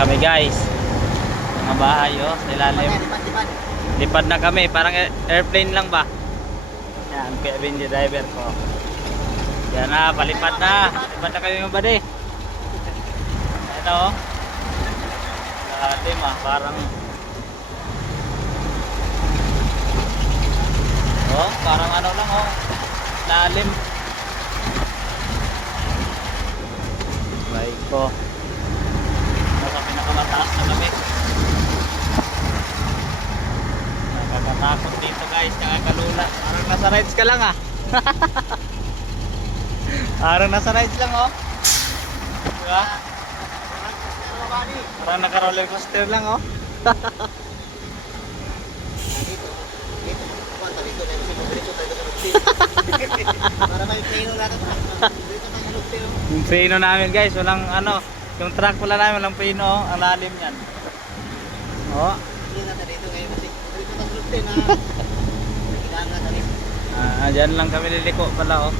Kami guys, mga bahay oh, sa ilalim. Lipad na kami, parang airplane lang ba? Yan, Kevin the driver ko. Yan na, palipad na. Lipad na kami mga bade. Ito oh. Lalim ah, parang oh, parang ano lang oh. Lalim. Bye ko. Nasa pinakamataas na kami. Nakakatakot dito guys, nakakalula. Parang nasa rides ka lang ah. Parang nasa rides lang oh. Diba? Parang naka-roller coaster lang oh. Para may preno natin. Yung preno namin guys, walang ano, yung truck pala namin walang preno oh. Ang lalim yan. Oh. Hindi natin dito ngayon kasi dito na sulti na. Kailangan natin. Dyan lang kami liliko pala oh.